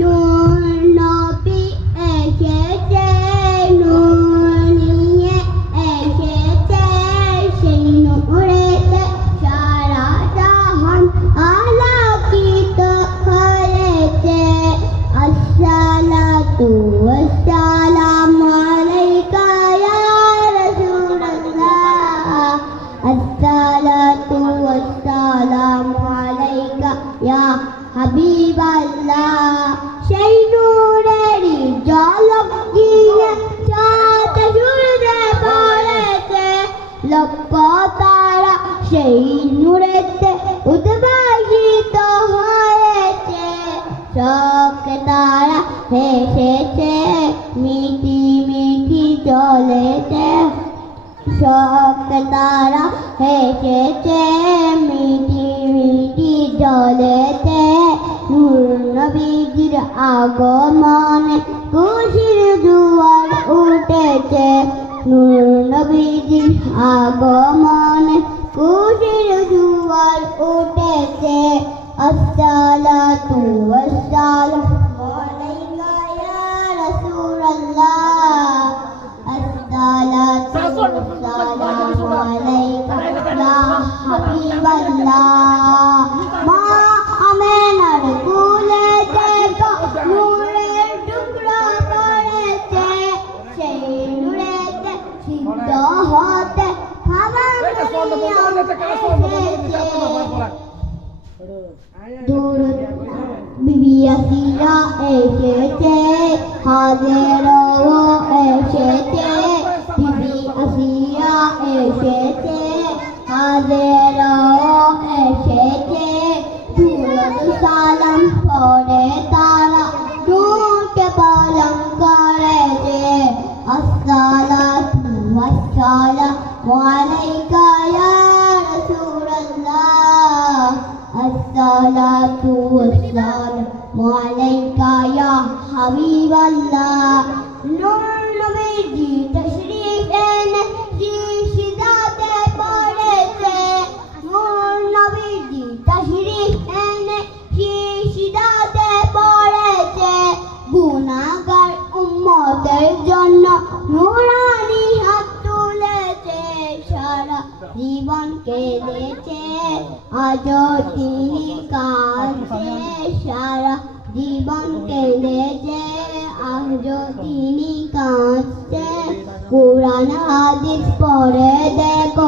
নূর নবী এসেছে, নূর নিয়ে এসেছে, সেই নূরেতে সারা জাহান আলোকিত হয়েছে। আসসালাতু ওয়াসসালামু আলাইকা ইয়া রাসূলুল্লাহ, আসসালাতু ওয়াসসালামু আলাইকা ইয়া হাবিবাল্লাহ। সেই নূরেরই ঝলক দিয়ে চাঁদ সূর্যে পড়েছে, লক্ষ তারা সেই নূরেতে উদ্ভাসিত হয়েছে। শোক তারা হেসেছে, মিটি মিটি চলেছে, শোক তারা হেসেছে, মিটি মিটি চলেছে। নূর নবীজির আগমনে খুশির জোয়ার উঠেছে, নূর নবীজির আগমনে খুশির জোয়ার উঠেছে। আসসালাতু ওয়াসসালামু আলাইকা ইয়া রাসূলুল্লাহ, আসসালাতু ওয়াসসালামু আলাইকা ইয়া হাবিবাল্লাহ। মা আমেনার কোলে দেখো নূরের টুকরা পড়েছে, সেই নূরেতে সিদ্ধ হতে খাবার দুরূদ বিবি আসিয়া এসেছে, হাজেরা এসেছে, বিবি আসিয়া এসেছে, হাজেরা এসেছে। দুরূদ সালাম পড়ে তারা নূরকে পালন করেছে। আসসালাতু ওয়াসসালামু আলাইকা ইয়া রাসূলুল্লাহ, আসসালাতু ওয়াসসালামু আলাইকা ইয়া হাবিবাল্লাহ। নূর নবীজি তাশরীফ এনে সিজদাতে পড়েছে, নূর নবীজি তাশরীফ এনে সিজদাতে পড়েছে। গুনাহগার উম্মতের জন্য নূরানি হাত তুলেছে, সারা জীবন কেঁদেছে, আজও তিনি কাঁদছে, সারা জীবন কেঁদেছে, আজও তিনি কাঁদছে। কুরআন হাদিস পড়ে দেখো